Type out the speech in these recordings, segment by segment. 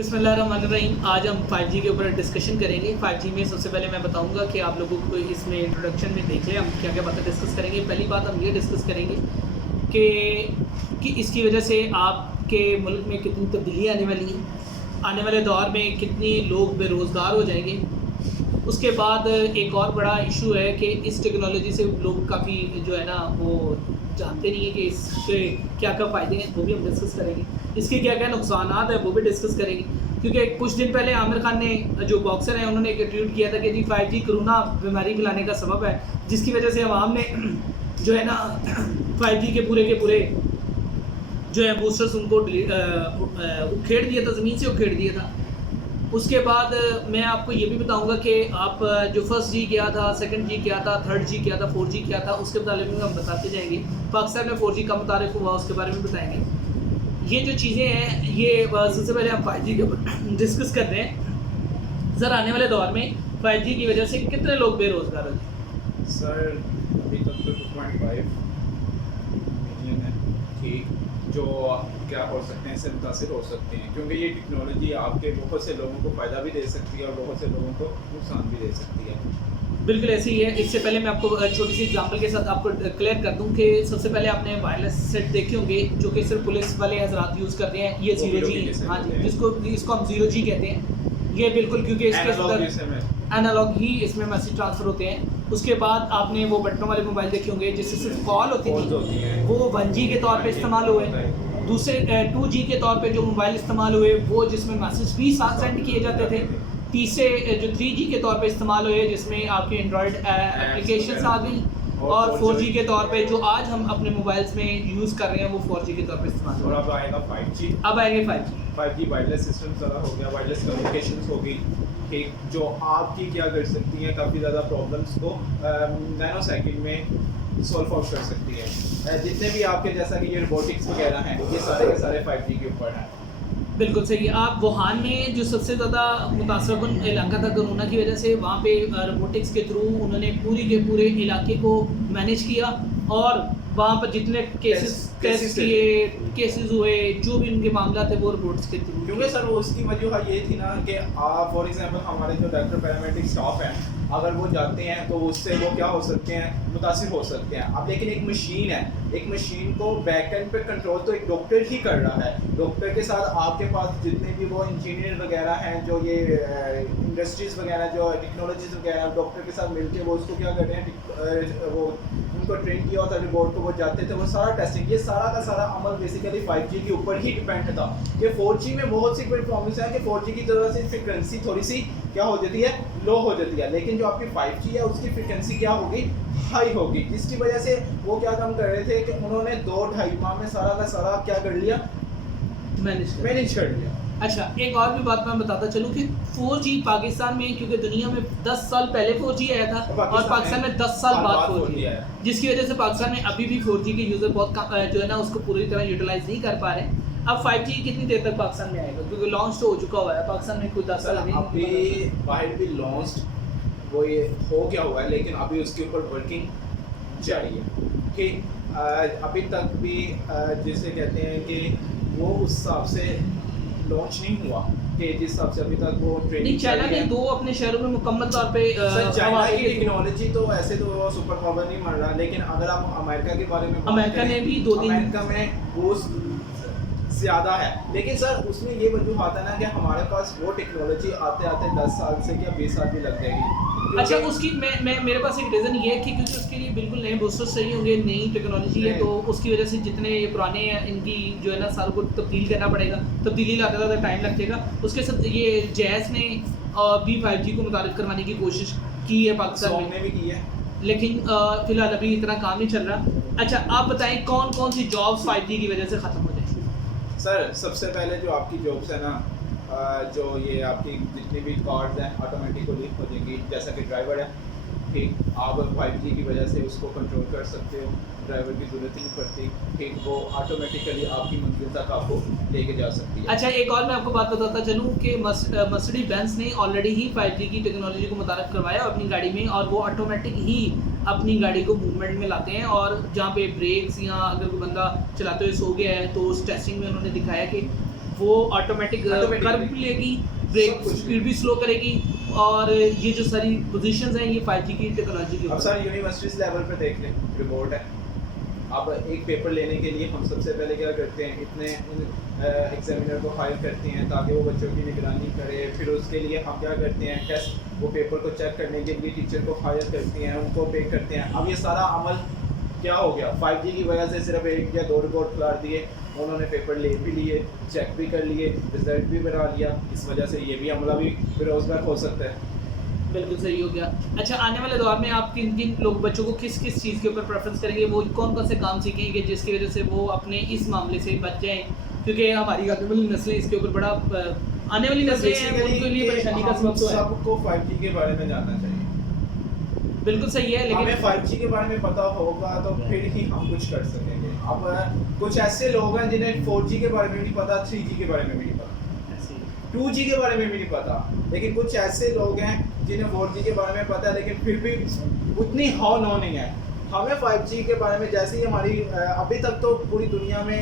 बिस्मिल्लाहिर्रहमानिर्रहीम। आज हम 5G के ऊपर डिस्कशन करेंगे। 5G में सबसे पहले मैं बताऊंगा कि आप लोगों को इसमें इंट्रोडक्शन में देख लें हम क्या क्या बातें डिस्कस करेंगे। पहली बात हम ये डिस्कस करेंगे कि इसकी वजह से आपके मुल्क में कितनी तब्दीली आने वाली है, आने वाले दौर में कितने लोग बेरोज़गार हो जाएंगे। उसके बाद एक और बड़ा इशू है कि इस टेक्नोलॉजी से लोग काफ़ी जो है ना वो जानते नहीं है कि इससे क्या क्या फ़ायदे हैं, वो भी हम डिस्कस करेंगे। इसके क्या क्या नुकसान है वो भी डिस्कस करेंगे। क्योंकि कुछ दिन पहले आमिर खान ने, जो बॉक्सर हैं, उन्होंने एक ट्वीट किया था कि जी 5G कोरोना बीमारी फैलाने का सबब है, जिसकी वजह से अवाम ने जो है ना 5G के पूरे जो है बूस्टर्स उनको उखेड़ दिया था, ज़मीन से उखेड़ दिया था। उसके बाद मैं आपको ये भी बताऊंगा कि आप जो फर्स्ट जी क्या था, सेकंड जी क्या था, थर्ड जी क्या था, 4G क्या था, उसके मुताबिक में हम बताते जाएंगे। पाकिस्तान में 4G का मुतारिफ हुआ, उसके बारे में बताएंगे। ये जो चीज़ें हैं ये सबसे पहले हम 5G के ऊपर डिस्कस कर रहे हैं। सर, आने वाले दौर में 5G की वजह से कितने लोग बेरोज़गार हो जाए? सर अभी तक तो 2.5 मिलियन है, ठीक, जो क्या हो सकते हैं, इससे मुतासिर हो सकते हैं, क्योंकि ये टेक्नोलॉजी आपके बहुत से लोगों को फ़ायदा भी दे सकती है और बहुत से लोगों को नुकसान भी दे सकती है। बिल्कुल ऐसे ही है। इससे पहले मैं आपको छोटी सी एग्जांपल के साथ आपको क्लियर कर दूं कि सबसे पहले आपने वायरलेस सेट देखे होंगे जो कि सिर्फ पुलिस वाले हजरात यूज़ करते हैं। ये 0G, हाँ जी, इसको हम 0G कहते हैं। ये बिल्कुल, क्योंकि इसके अंदर एनालॉग ही इसमें मैसेज ट्रांसफ़र होते हैं। उसके बाद आपने वो बटनों वाले मोबाइल देखे होंगे जिससे सिर्फ कॉल होती थी, वो 1G के तौर पे इस्तेमाल हुए। दूसरे 2G के तौर पे जो मोबाइल इस्तेमाल हुए वो जिसमें मैसेज भी साथ सेंड किए जाते थे। तीसरे जो 3G के तौर पे इस्तेमाल हुए जिसमें आपके एंड्रॉयड एप्लीकेशंस आ गई। और 4G के तौर पे जो आज हम अपने मोबाइल्स में यूज़ कर रहे हैं वो 4G के तौर पे इस्तेमाल और अब आएगा 5G। अब आएंगे 5G वायरलेस सिस्टम ज़्यादा हो गया, वायरलेस कम्युनिकेशंस होगी, ठीक, जो आपकी क्या कर सकती हैं, काफ़ी ज़्यादा प्रॉब्लम्स को नैनो सेकंड में सॉल्व आउट कर सकती है। जितने भी आपके जैसा कि ये रोबोटिक्स वगैरह हैं, ये सारे के सारे 5G के ऊपर हैं। बिल्कुल सही है। आप वुहान में जो सबसे ज़्यादा मुतासरकुन इलाका था कोरोना की वजह से, वहाँ पे रोबोटिक्स के थ्रू उन्होंने पूरी के पूरे इलाके को मैनेज किया और वहाँ पर जितने केसेस हुए, जो भी उनके मामला थे वो रोबोट्स के थ्रू। क्योंकि सर वो उसकी वजह ये थी ना कि आप फॉर एग्जांपल हमारे जो डॉक्टर पैरामेडिक स्टाफ हैं, अगर वो जाते हैं तो उससे वो क्या हो सकते हैं, मुतासिर हो सकते हैं। अब लेकिन एक मशीन है, एक मशीन को बैक एंड पे कंट्रोल तो एक डॉक्टर ही कर रहा है। डॉक्टर के साथ आपके पास जितने भी वो इंजीनियर वगैरह हैं, जो ये इंडस्ट्रीज़ वगैरह, जो टेक्नोलॉजीज वगैरह, डॉक्टर के साथ मिलके वो उसको क्या कर रहे हैं, वो उनको ट्रेन किया होता रिपोर्ट को, वो जाते थे, वो सारा टेस्टिंग, ये सारा का सारा अमल बेसिकली 5G के ऊपर ही डिपेंड था। कि 4G में बहुत सी परफॉर्मेंस है कि 4G की तरह से फ्रिक्वेंसी थोड़ी सी क्या हो जाती है, लो हो जाती है, लेकिन जो आपकी 5G है उसकी फ्रिक्वेंसी क्या होगी, हाई होगी, जिसकी वजह से वो क्या काम कर रहे थे कि उन्होंने 2-2.5 माह में सारा का सारा क्या कर लिया, मैनेज कर लिया। अच्छा, एक और भी बात मैं बताता चलूँ कि 4G पाकिस्तान में, क्योंकि दुनिया में 10 साल पहले 4G आया था और पाकिस्तान में 10 साल बाद 4G आया, जिसकी वजह से पाकिस्तान में अभी भी 4G के यूज़र बहुत जो है ना उसको पूरी तरह यूटिलाइज नहीं कर पा रहे। अब 5G कितनी देर तक पाकिस्तान में आएगा, क्योंकि लॉन्च तो हो चुका हुआ है पाकिस्तान में, कुछ 10 साल अभी बाहर भी लॉन्च वो ये हो गया हुआ है, लेकिन अभी उसके ऊपर वर्किंग जारी है कि अभी तक भी जिसे कहते हैं कि वो उस हिसाब से लॉन्च नहीं हुआ कि जिस हिसाब से अभी तक वो ट्रेनिंग। चाइना ने 2 अपने शहरों में मुकम्मल तौर पे चाइना की टेक्नोलॉजी तो ऐसे तो सुपर पावर नहीं मान रहा, लेकिन अगर आप अमेरिका के बारे में, अमेरिका ने भी 2 दिन, अमेरिका में वो ज़्यादा है, लेकिन सर उसमें ये वजूहत है ना कि हमारे पास वो टेक्नोलॉजी आते आते 10 साल से या 20 साल भी लग जाएगी। अच्छा, उसकी मैं मेरे पास एक रीज़न ये है कि क्योंकि उसके लिए बिल्कुल नए बूस्टर्स चाहिए होंगे, नई टेक्नोलॉजी है, तो उसकी वजह से जितने ये पुराने हैं इनकी जो है ना सारों को तब्दील करना पड़ेगा। तब्दीली लाते ज़्यादा टाइम लगेगा। उसके साथ ये जैज़ ने भी 5G को मुतारिफ करवाने की कोशिश की है पाकिस्तान में भी की है, लेकिन फ़िलहाल अभी इतना काम नहीं चल रहा। अच्छा, आप बताएं कौन कौन सी जॉब्स 5G की वजह से ख़त्म हो जाएंगी? सर सबसे पहले जो आपकी जॉब्स है ना, जो ये आपकी जितनी भी कार्ड्स हैं ऑटोमेटिकली हो जाएंगी, जैसा कि ड्राइवर है, ठीक, आप 5G की वजह से उसको कंट्रोल कर सकते हो, ड्राइवर की ज़रूरत ही नहीं पड़ती, ठीक, वो ऑटोमेटिकली आपकी मंजिल तक आपको लेके जा सकती है। अच्छा, एक और मैं आपको बात बताता चलूँ कि मर्सिडीज बेंज ने ऑलरेडी ही 5G की टेक्नोलॉजी को मुतारिफ करवाया अपनी गाड़ी में, और वो ऑटोमेटिक ही अपनी गाड़ी को मूवमेंट में लाते हैं, और जहाँ पे ब्रेक्स या अगर कोई बंदा चलाते हुए सो गया है तो उस टेस्टिंग में उन्होंने दिखाया कि वो ऑटोमेटिक Automatically। कर्व भी लेगी, सब ब्रेक कुछ। स्पीड भी स्लो करेगी, और ये जो सारी पोजीशंस हैं ये 5G की टेक्नोलॉजी के अब ऊपर। सर यूनिवर्सिटीज लेवल पे देख लें, रिपोर्ट है। अब एक पेपर लेने के लिए हम सबसे पहले क्या करते हैं, इतने एग्जामिनर को हायर करते हैं ताकि वो बच्चों की निगरानी करे। फिर उसके लिए हम क्या करते हैं, टेस्ट, वो पेपर को चेक करने के लिए टीचर को हायर करते हैं, उनको पे करते हैं। अब ये सारा अमल क्या हो गया, 5G की वजह से सिर्फ 1 या 2 रिपोर्ट खिला दिए, उन्होंने पेपर ले भी लिए, चेक भी कर लिए, रिजल्ट भी बना लिया। इस वजह से ये भी अमला भी बेरोजगार हो सकता है। बिल्कुल सही हो गया। अच्छा, आने वाले दौर में आप किन किन लोग बच्चों को किस किस चीज़ के ऊपर प्रेफरेंस करेंगे, वो कौन कौन से काम सीखेंगे जिसकी वजह से वो अपने इस मामले से बच जाएँ, क्योंकि हमारी आने वाली नस्लें इसके ऊपर बड़ा आने वाली नस्लें हैं, उनके लिए परेशानी का सबब तो है। सबको 5G के बारे में जानना चाहिए। बिल्कुल सही है, हमें लेकिन 5G के बारे में पता होगा तो फिर ही हम कुछ कर सकेंगे। अब कुछ ऐसे लोग हैं जिन्हें 4G के बारे में भी नहीं पता, 3G के बारे में भी नहीं पता, 2G के बारे में भी नहीं पता, लेकिन कुछ ऐसे लोग हैं जिन्हें 4G के बारे में पता है लेकिन फिर भी उतनी हाँ नो नहीं है। हमें 5G के बारे में जैसे ही हमारी अभी तक तो पूरी दुनिया में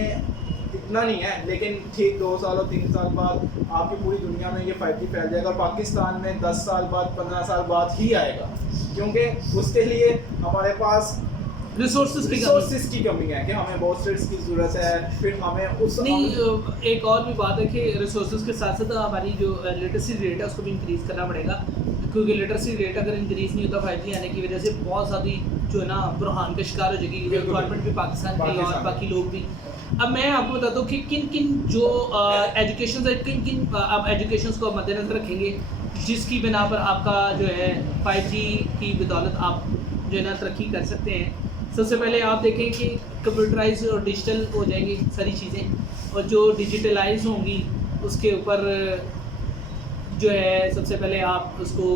इतना नहीं है, लेकिन ठीक 2 साल और 3 साल बाद आपकी पूरी दुनिया में ये 5G फैल जाएगा। पाकिस्तान में 10 साल बाद, 15 साल बाद ही आएगा, क्योंकि उसके लिए हमारे पास रिसोर्सेज की कमी है कि हमें बूस्टर्स की ज़रूरत है। फिर हमें उस नहीं, एक और भी बात है कि रिसोर्सेज के साथ साथ हमारी जो लिटरेसी रेट है उसको भी इंक्रीज़ करना पड़ेगा, क्योंकि लिटरेसी रेट अगर इंक्रीज़ नहीं होता 5G आने की वजह से बहुत ज़्यादा जो है ना बुरहान का शिकार हो जाएगी गवर्नमेंट भी, पाकिस्तान की और बाकी लोग भी। अब मैं आपको बताता हूँ कि किन किन जो एजुकेशन है, किन किन आप एजुकेशन को मद्देनजर रखेंगे जिसकी बिना पर आपका जो है 5G की बदौलत आप जो है ना तरक्की कर सकते हैं। सबसे पहले आप देखें कि कंप्यूटराइज और डिजिटल हो जाएंगी सारी चीज़ें, और जो डिजिटलाइज होंगी उसके ऊपर जो है सबसे पहले आप उसको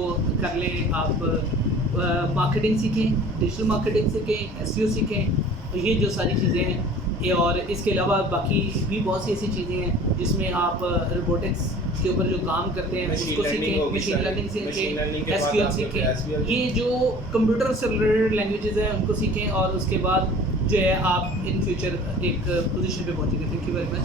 कर लें, आप मार्केटिंग सीखें, डिजिटल मार्केटिंग सीखें, SEO सीखें, तो ये जो सारी चीज़ें हैं ये। और इसके अलावा बाकी भी बहुत सी ऐसी चीज़ें हैं जिसमें आप रोबोटिक्स के ऊपर जो काम करते हैं उसको सीखें, मशीन लर्निंग सीखें, SQL सीखें, ये जो कंप्यूटर से रिलेटेड लैंग्वेजेस हैं उनको सीखें, और उसके बाद जो है आप इन फ्यूचर एक पोजीशन पे पहुंचेंगे। Thank you very much.